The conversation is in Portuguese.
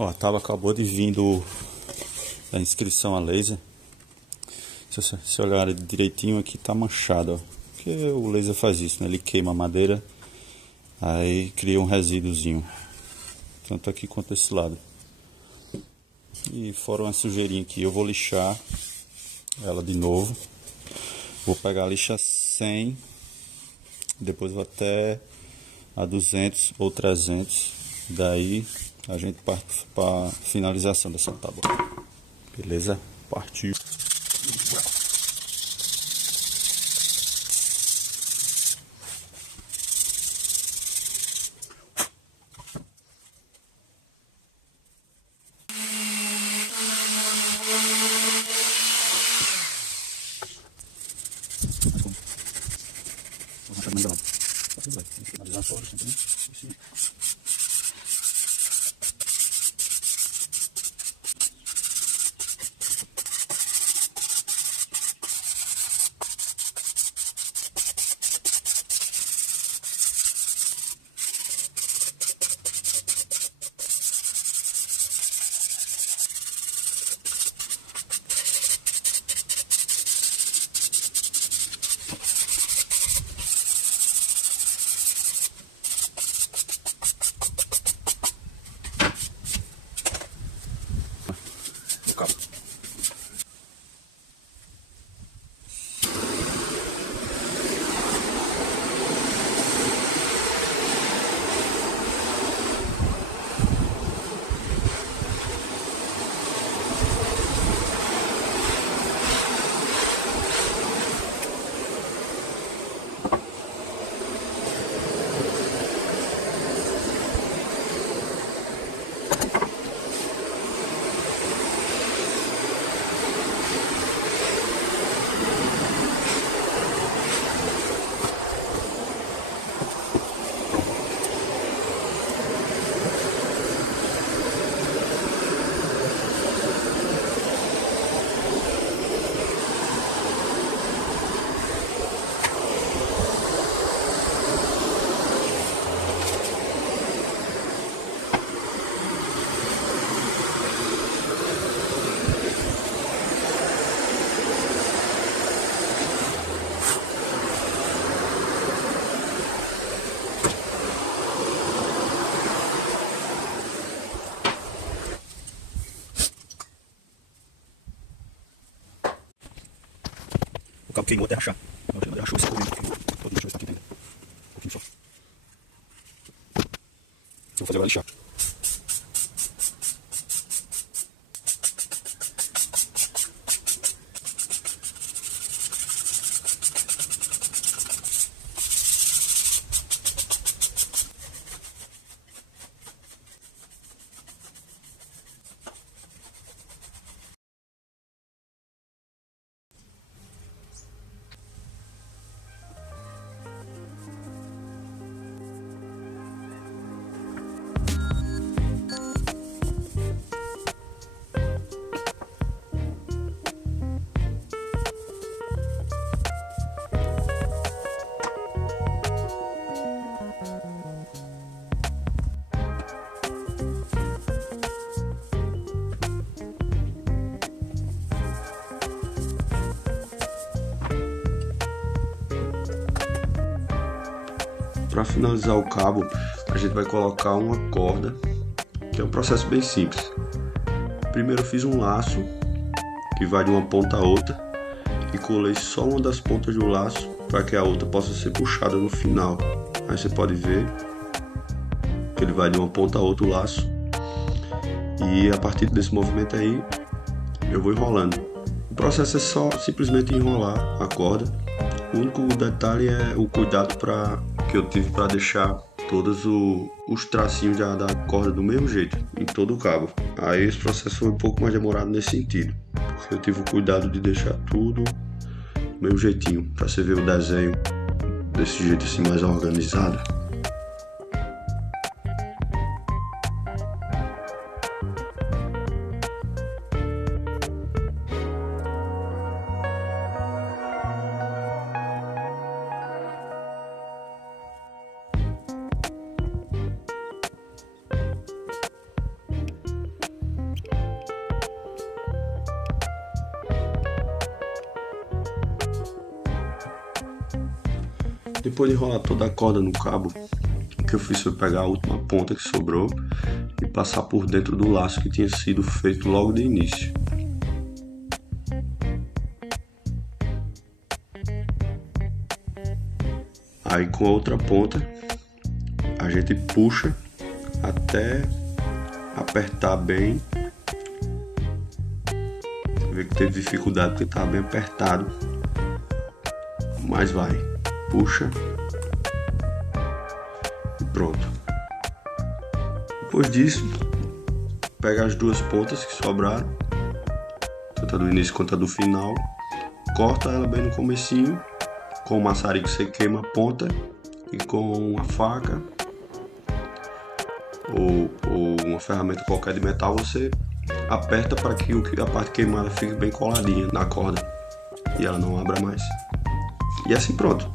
Ó, a tábua acabou de vir da inscrição a laser. Se você olhar direitinho aqui tá manchado, ó. Porque o laser faz isso, né? Ele queima a madeira, aí cria um resíduozinho, tanto aqui quanto desse lado. E fora uma sujeirinha aqui, eu vou lixar ela de novo. Vou pegar a lixa 100, depois vou até a 200 ou 300. Daí a gente parte para finalização dessa tábua. Beleza? Partiu. Finalizar fora também. Cabo. O cabo queimou até rachar. Ele rachou esse corrente. Deixa eu ver se tá aqui ainda. Um pouquinho só. Vou fazer agora lixar. Para finalizar o cabo, a gente vai colocar uma corda, que é um processo bem simples. Primeiro eu fiz um laço que vai de uma ponta a outra e colei só uma das pontas do laço para que a outra possa ser puxada no final. Aí você pode ver que ele vai de uma ponta a outra o laço, e a partir desse movimento aí eu vou enrolando. O processo é só simplesmente enrolar a corda. O único detalhe é o cuidado que eu tive para deixar todos os tracinhos da corda do mesmo jeito em todo o cabo. Aí esse processo foi um pouco mais demorado nesse sentido, porque eu tive o cuidado de deixar tudo do mesmo jeitinho, para você ver o desenho desse jeito assim mais organizado. Depois de enrolar toda a corda no cabo, o que eu fiz foi pegar a última ponta que sobrou e passar por dentro do laço que tinha sido feito logo de início. Aí com a outra ponta a gente puxa até apertar bem. Vê que teve dificuldade porque estava bem apertado, mas vai, puxa e pronto. Depois disso, pega as duas pontas que sobraram, tanto a do início quanto a do final, corta ela bem no comecinho. Com o maçarico você queima a ponta e com uma faca ou uma ferramenta qualquer de metal você aperta para que a parte queimada fique bem coladinha na corda e ela não abra mais. E assim pronto.